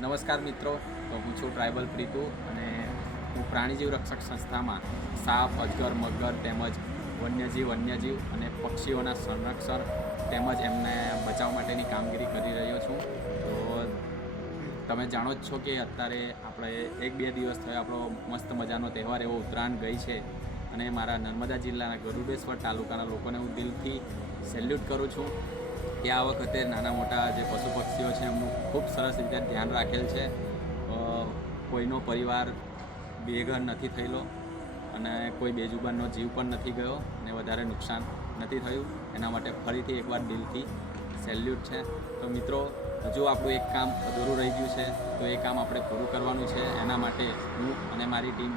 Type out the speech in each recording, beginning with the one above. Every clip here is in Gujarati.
નમસ્કાર મિત્રો, તો હું છું ટ્રાઇબલ પ્રીતુ અને હું પ્રાણીજીવ રક્ષક સંસ્થામાં સાપ, અજગર, મગર તેમજ વન્યજીવ અને પક્ષીઓના સંરક્ષણ તેમજ એમને બચાવ માટેની કામગીરી કરી રહ્યો છું. તો તમે જાણો જ છો કે અત્યારે આપણે 1-2 દિવસ થયો આપણો મસ્ત મજાનો તહેવાર એવો ઉત્તરાયણ ગઈ છે અને મારા નર્મદા જિલ્લાના ગરુડેશ્વર તાલુકાના લોકોને હું દિલથી સેલ્યુટ કરું છું કે આ વખતે નાના મોટા જે પશુ પક્ષીઓ છે એમનું ખૂબ સરસ રીતે ધ્યાન રાખેલ છે. કોઈનો પરિવાર બેઘર નથી થયેલો અને કોઈ બેજુબાનનો જીવ પણ નથી ગયો અને વધારે નુકસાન નથી થયું. એના માટે ફરીથી એકવાર દિલથી સેલ્યુટ છે. તો મિત્રો, હજુ આપણું એક કામ અધૂરું રહી ગયું છે, તો એ કામ આપણે પૂરું કરવાનું છે. એના માટે હું અને મારી ટીમ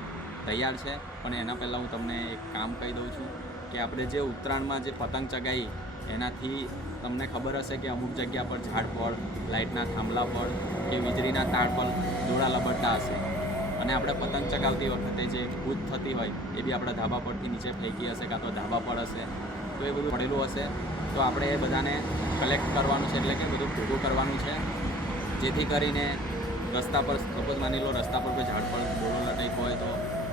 તૈયાર છે. પણ એના પહેલાં હું તમને એક કામ કહી દઉં છું કે આપણે જે ઉત્તરાયણમાં જે પતંગ ચગાવી એનાથી તમને ખબર હશે કે અમુક જગ્યા પર ઝાડ પર, લાઇટના થાંભલા પર કે વીજળીના તાર પર દોરડા લબડતા હશે અને આપણે પતંગ ચગાવતી વખતે જે કૂદ થતી હોય એ બી આપણા ધાબા પરથી નીચે ફેંકી હશે કાં તો ધાબા પર હશે, તો એ બધું પડેલું હશે. તો આપણે એ બધાને કલેક્ટ કરવાનું છે, એટલે કે બધું ભેગું કરવાનું છે, જેથી કરીને રસ્તા પર સપોઝ માની લો રસ્તા પર કોઈ ઝાડ પર દોરડો લટાઈકો હોય તો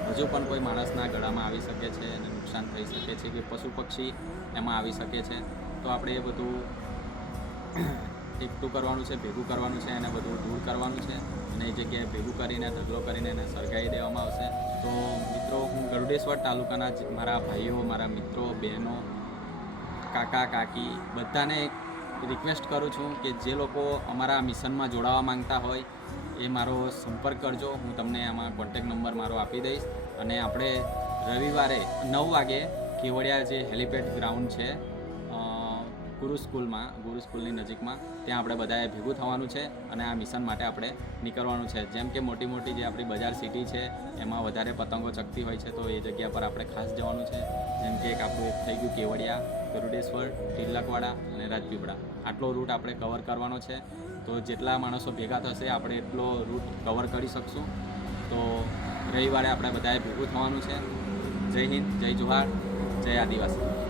હજુ પણ કોઈ માણસના ગળામાં આવી શકે છે અને નુકસાન થઈ શકે છે કે પશુ પક્ષી એમાં આવી શકે છે. તો આપણે એ બધું એકઠું કરવાનું છે, ભેગું કરવાનું છે અને બધું દૂર કરવાનું છે અને એ જગ્યાએ ભેગું કરીને ઢગલો કરીને એને સળગાવી દેવામાં આવશે. તો મિત્રો, હું ગરુડેશ્વર તાલુકાના મારા ભાઈઓ, મારા મિત્રો, બહેનો, કાકા, કાકી બધાને રિક્વેસ્ટ કરું છું કે જે લોકો અમારા મિશનમાં જોડાવા માંગતા હોય એ મારો સંપર્ક કરજો. હું તમને આમાં કોન્ટેક નંબર મારો આપી દઈશ અને આપણે રવિવારે 9 વાગે કેવડિયા જે હેલિપેડ ગ્રાઉન્ડ છે ગુરુ સ્કૂલની નજીકમાં, ત્યાં આપણે બધાએ ભેગું થવાનું છે અને આ મિશન માટે આપણે નીકળવાનું છે. જેમ કે મોટી મોટી જે આપણી બજાર સિટી છે એમાં વધારે પતંગો ચગતી હોય છે, તો એ જગ્યા પર આપણે ખાસ જવાનું છે. જેમ કે એક આપણું એક થઈ ગયું કેવડિયા, ગરુડેશ્વર, તિલકવાડા અને રાજપીપળા. આટલો રૂટ આપણે કવર કરવાનો છે. તો જેટલા માણસો ભેગા થશે આપણે એટલો રૂટ કવર કરી શકશું. તો રવિવારે આપણે બધાએ ભેગું થવાનું છે. જય હિન્દ, જય જોહાર, જય આદિવાસી.